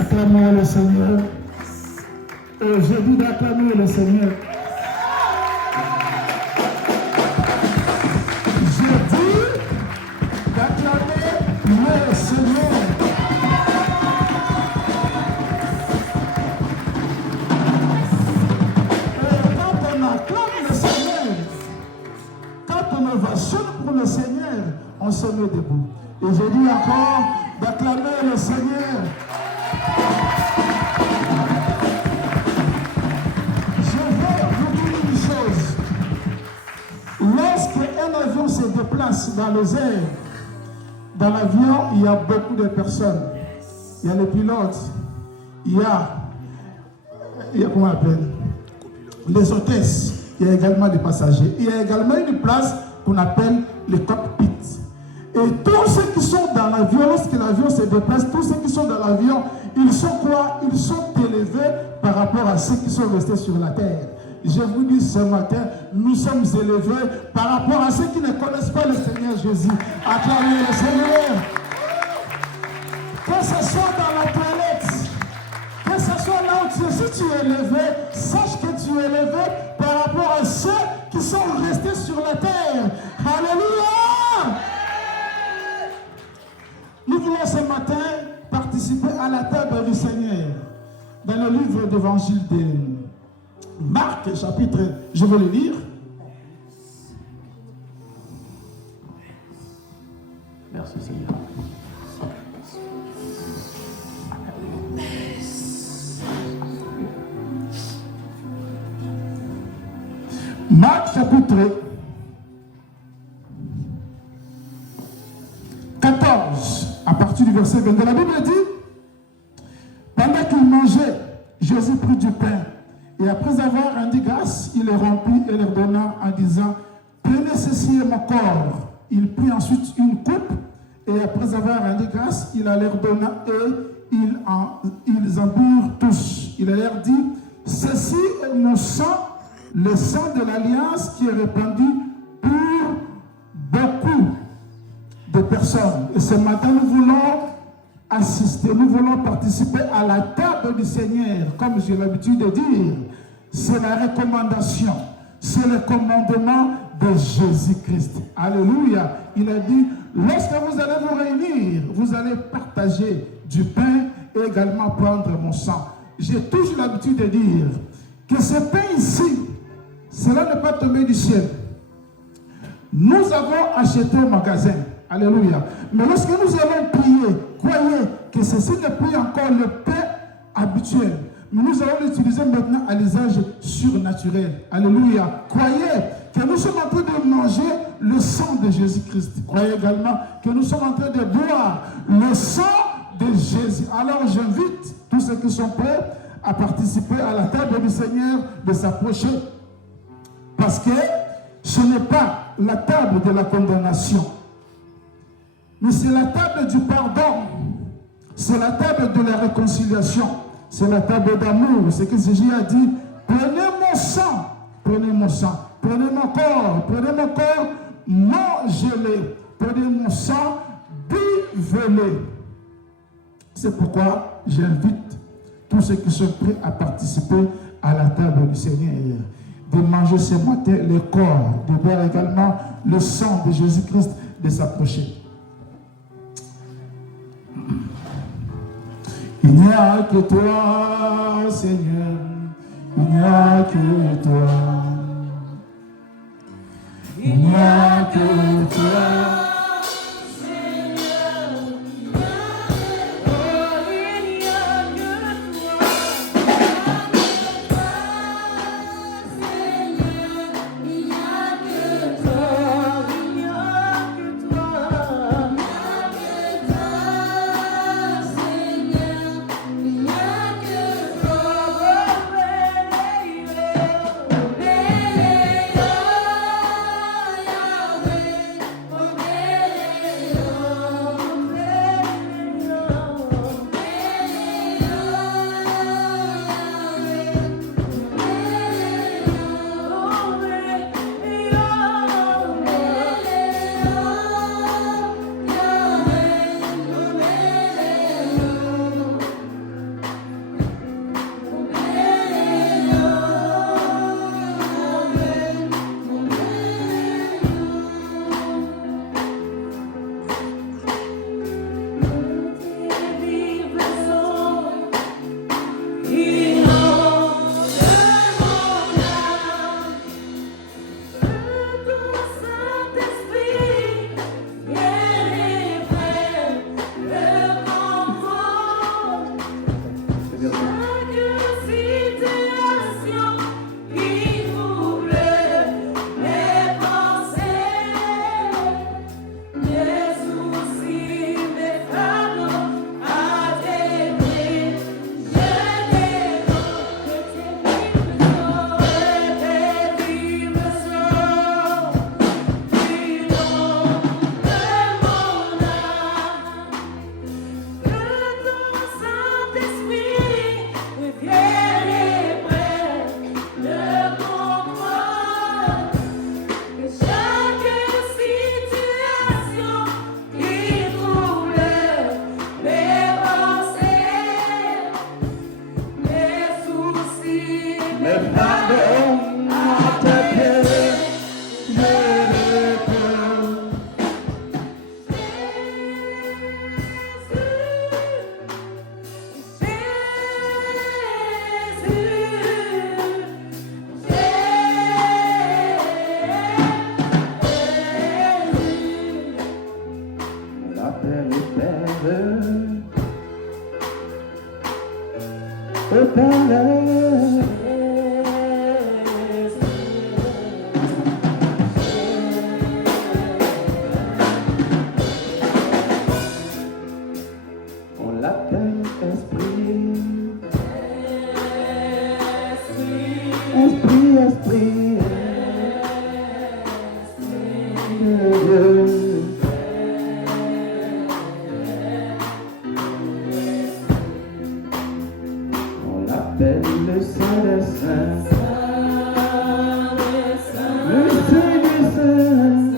Acclamez le Seigneur. Je dis d'acclamer le Seigneur. Je dis d'acclamer le Seigneur. Et quand on acclame le Seigneur, quand on ovationne pour le Seigneur, on se met debout. Et je dis encore d'acclamer le Seigneur. Lorsqu'un avion se déplace dans les airs, dans l'avion, il y a beaucoup de personnes. Il y a les pilotes, il y a comment on appelle, les hôtesses, il y a également les passagers. Il y a également une place qu'on appelle le cockpit. Et tous ceux qui sont dans l'avion, lorsque l'avion se déplace, tous ceux qui sont dans l'avion, ils sont quoi? Ils sont élevés par rapport à ceux qui sont restés sur la terre. Je vous dis ce matin, nous sommes élevés par rapport à ceux qui ne connaissent pas le Seigneur Jésus. Acclamez le Seigneur. Que ce soit dans la toilette, que ce soit là où tu es, si tu es élevé, sache que tu es élevé par rapport à ceux qui sont restés sur la terre. Alléluia! Nous voulons ce matin participer à la table du Seigneur dans le livre d'évangile de Marc, chapitre, je vais le lire. Merci Seigneur. Marc, chapitre 14, à partir du verset 22, la Bible dit, pendant qu'il mangeait, Jésus prit du pain. Et après avoir rendu grâce, il les remplit et leur donna en disant, prenez ceci est mon corps. Il prit ensuite une coupe Et après avoir rendu grâce, il a leur donné et ils en burent tous. Il a leur dit, ceci est mon sang, le sang de l'alliance qui est répandu pour beaucoup de personnes. Et ce matin, nous voulons assister, nous voulons participer à la table du Seigneur, comme j'ai l'habitude de dire. C'est la recommandation, c'est le commandement de Jésus-Christ. Alléluia. Il a dit, lorsque vous allez vous réunir, vous allez partager du pain et également prendre mon sang. J'ai toujours l'habitude de dire que ce pain ici, cela n'est pas tombé du ciel. Nous avons acheté au magasin. Alléluia. Mais lorsque nous allons prier, croyez que ceci n'est plus encore le pain habituel. Mais nous allons l'utiliser maintenant à l'usage surnaturel. Alléluia. Croyez que nous sommes en train de manger le sang de Jésus-Christ. Croyez également que nous sommes en train de boire le sang de Jésus. Alors j'invite tous ceux qui sont prêts à participer à la table du Seigneur de s'approcher. Parce que ce n'est pas la table de la condamnation. Mais c'est la table du pardon. C'est la table de la réconciliation. C'est la table d'amour. C'est que Jésus a dit, prenez mon sang, prenez mon sang, prenez mon corps, mangez-le, prenez mon sang, buvez-le. C'est pourquoi j'invite tous ceux qui sont prêts à participer à la table du Seigneur, de manger ce matin le corps, de boire également le sang de Jésus-Christ, de s'approcher. Il n'y a que toi, Seigneur, il n'y a que toi. Il n'y a que toi. l'appelle le Saint des Saints. Le Saint des Saints.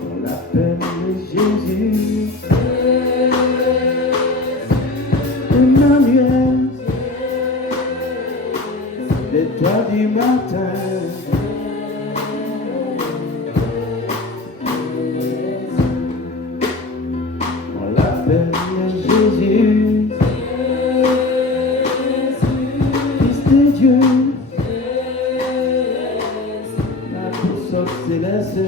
On l'appelle Jésus. Emmanuel. L'étoile du matin. On l'appelle Jésus, Fils de Dieu, la puissance céleste.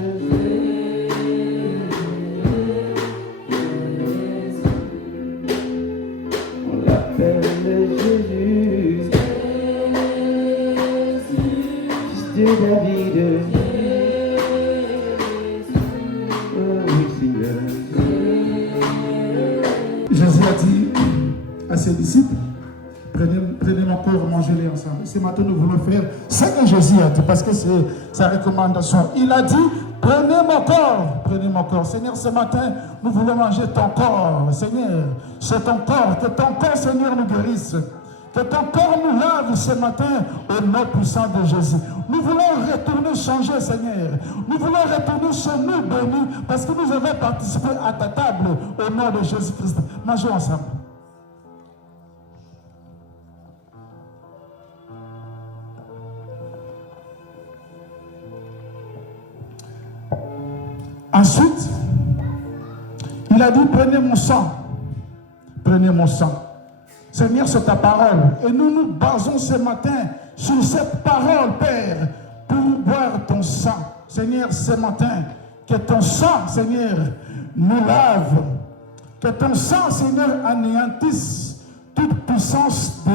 On l'appelle Jésus, Fils de David. Oh oui, Seigneur. Jésus a dit à ses disciples, prenez mon corps, mangez-les ensemble. Ce matin, nous voulons faire ce que Jésus a dit, parce que c'est sa recommandation. Il a dit, prenez mon corps, prenez mon corps. Seigneur, ce matin, nous voulons manger ton corps. Seigneur, c'est ton corps, que ton corps, Seigneur, nous guérisse. Que ton corps nous lave ce matin au nom puissant de Jésus. Nous voulons retourner changer, Seigneur. Nous voulons retourner chez nous bénis parce que nous avons participé à ta table au nom de Jésus-Christ. Mangeons ensemble. Ensuite, il a dit, prenez mon sang. Prenez mon sang. Seigneur, c'est ta parole. Et nous nous basons ce matin sur cette parole, Père, pour boire ton sang. Seigneur, ce matin, que ton sang, Seigneur, nous lave. Que ton sang, Seigneur, anéantisse toute puissance de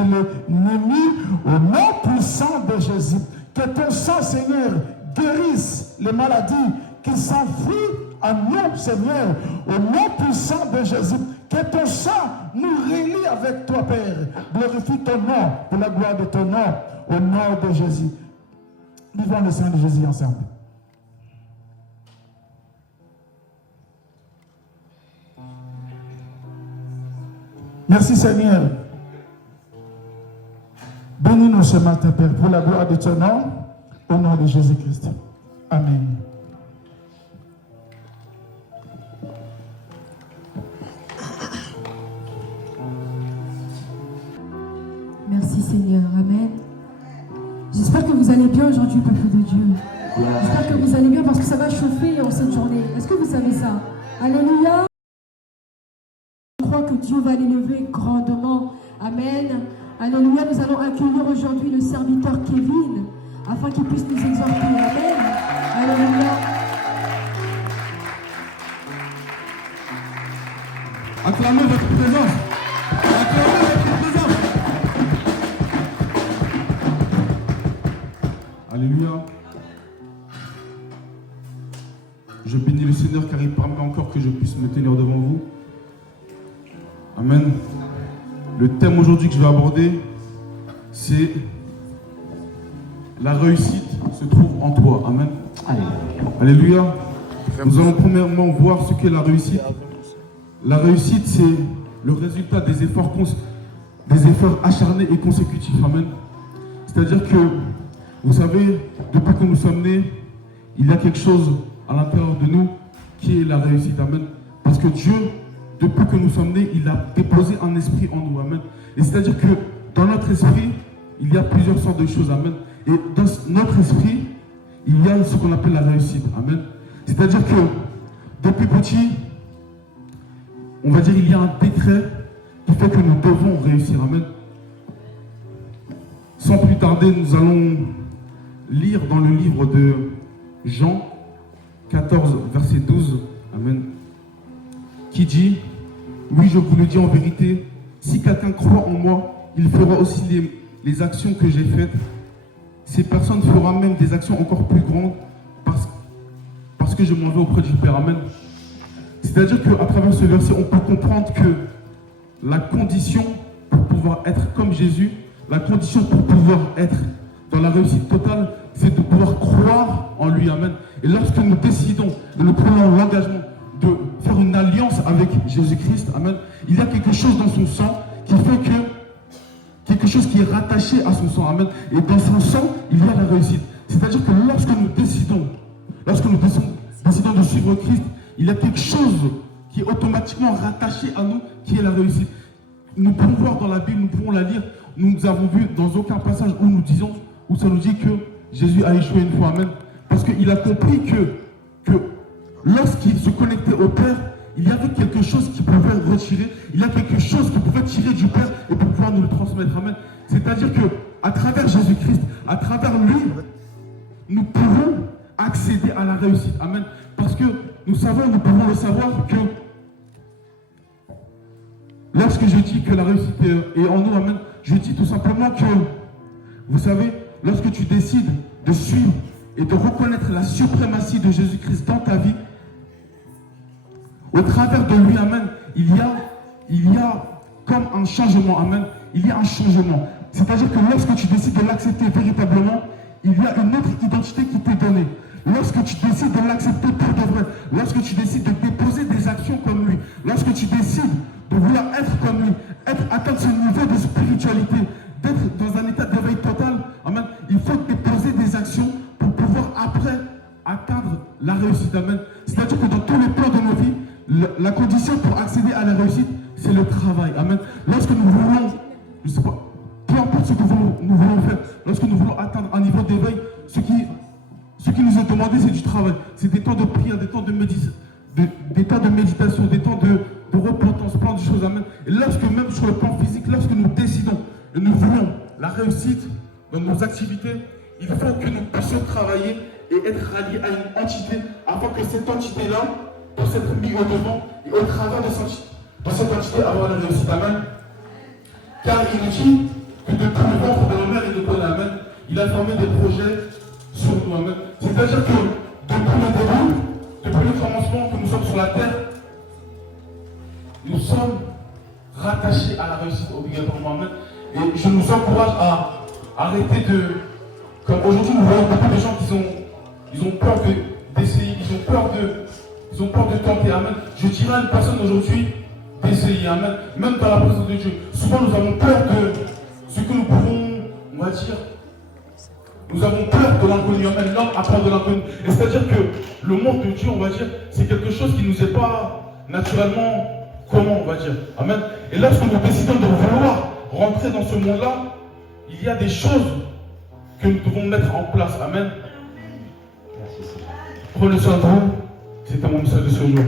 l'ennemi au nom puissant de Jésus. Que ton sang, Seigneur, guérisse les maladies qui s'enfuient à nous, Seigneur, au nom puissant de Jésus. Que ton sang nous relie avec toi, Père. Glorifie ton nom pour la gloire de ton nom, au nom de Jésus. Vivons le sang de Jésus ensemble. Merci Seigneur. Bénis-nous ce matin, Père, pour la gloire de ton nom, au nom de Jésus-Christ. Amen. Merci Seigneur, Amen. J'espère que vous allez bien aujourd'hui, peuple de Dieu. J'espère que vous allez bien parce que ça va chauffer en cette journée. Est-ce que vous savez ça? Alléluia. Je crois que Dieu va l'élever grandement. Amen. Alléluia. Nous allons accueillir aujourd'hui le serviteur Kevin afin qu'il puisse nous exhorter. Amen. Alléluia. Acclamez votre présence. Acclamez votre présence. Alléluia. Je bénis le Seigneur car il permet encore que je puisse me tenir devant vous. Amen. Le thème aujourd'hui que je vais aborder, c'est la réussite se trouve en toi. Amen. Alléluia. Nous allons premièrement voir ce qu'est la réussite. La réussite, c'est le résultat des efforts acharnés et consécutifs. Amen. C'est-à-dire que, vous savez, depuis que nous sommes nés, il y a quelque chose à l'intérieur de nous qui est la réussite. Amen. Parce que Dieu, depuis que nous sommes nés, il a déposé un esprit en nous. Amen. Et c'est-à-dire que dans notre esprit, il y a plusieurs sortes de choses. Amen. Et dans notre esprit, il y a ce qu'on appelle la réussite. Amen. C'est-à-dire que depuis petit, on va dire il y a un décret qui fait que nous devons réussir. Amen. Sans plus tarder, nous allons lire dans le livre de Jean 14, verset 12. Amen. Qui dit, oui, je vous le dis en vérité, si quelqu'un croit en moi, il fera aussi les actions que j'ai faites. Ces personnes feront même des actions encore plus grandes parce que je m'en vais auprès du Père. Amen. C'est-à-dire qu'à travers ce verset, on peut comprendre que la condition pour pouvoir être comme Jésus, la condition pour pouvoir être dans la réussite totale, c'est de pouvoir croire en lui. Amen. Et lorsque nous décidons et nous prenons l'engagement de faire une alliance avec Jésus-Christ, amen, il y a quelque chose dans son sang qui fait que quelque chose qui est rattaché à son sang, amen. Et dans son sang, il y a la réussite. C'est-à-dire que lorsque nous décidons de suivre Christ, il y a quelque chose qui est automatiquement rattaché à nous, qui est la réussite. Nous pouvons voir dans la Bible, nous pouvons la lire, nous avons vu dans aucun passage où ça nous dit que Jésus a échoué une fois, amen. Parce qu'il a compris que lorsqu'il se connectait au Père, il y avait quelque chose qui pouvait retirer, il y a quelque chose qui pouvait tirer du Père et pour pouvoir nous le transmettre, amen. C'est-à-dire que à travers Jésus-Christ, à travers lui, nous pouvons accéder à la réussite, amen. Parce que nous pouvons le savoir que lorsque je dis que la réussite est en nous, amen, je dis tout simplement que, vous savez, lorsque tu décides de suivre et de reconnaître la suprématie de Jésus-Christ dans ta vie, au travers de lui, amen, il y a comme un changement, amen, il y a un changement. C'est-à-dire que lorsque tu décides de l'accepter véritablement, il y a une autre identité qui t'est donnée. Lorsque tu décides de l'accepter pour de vrai, lorsque tu décides de déposer des actions comme lui, lorsque tu décides de vouloir être comme lui, atteindre ce niveau de spiritualité, d'être dans un état d'éveil total, amen, il faut déposer des actions pour pouvoir après atteindre la réussite, amen. C'est-à-dire que dans tous les plans de nos vies, la condition pour accéder à la réussite, c'est le travail, amen. Lorsque nous voulons, je sais pas, peu importe ce que nous voulons faire, lorsque nous voulons atteindre un niveau d'éveil, ce qui nous est demandé, c'est du travail. C'est des temps de prière, des temps de méditation, des temps de repentance, plein de choses, amen. Et lorsque même sur le plan physique, lorsque nous décidons et nous voulons la réussite dans nos activités, il faut que nous puissions travailler et être ralliés à une entité, afin que cette entité-là puisse être mise au devant et au travers de cette entité avoir la réussite, amen. Car il nous dit que depuis le ventre de la mère, il nous connaît, amen. Il a formé des projets sur nous, amen. C'est-à-dire que depuis le début, depuis le commencement que nous sommes sur la terre, nous sommes rattachés à la réussite obligatoirement, amen. Et je nous encourage à arrêter de... Comme aujourd'hui, nous voyons beaucoup de gens qui ont peur d'essayer, ils ont peur de tenter, amen. Je dirais à une personne aujourd'hui d'essayer, amen. Même dans la présence de Dieu. Souvent, nous avons peur de ce que nous pouvons, on va dire, nous avons peur de l'inconnu, amen. L'homme a peur de l'inconnu. Et c'est-à-dire que le monde de Dieu, on va dire, c'est quelque chose qui ne nous est pas naturellement commun, on va dire, amen. Et lorsque nous décidons de vouloir rentrer dans ce monde-là, il y a des choses que nous devons mettre en place, amen. Prenez soin de vous. C'était mon message de ce jour.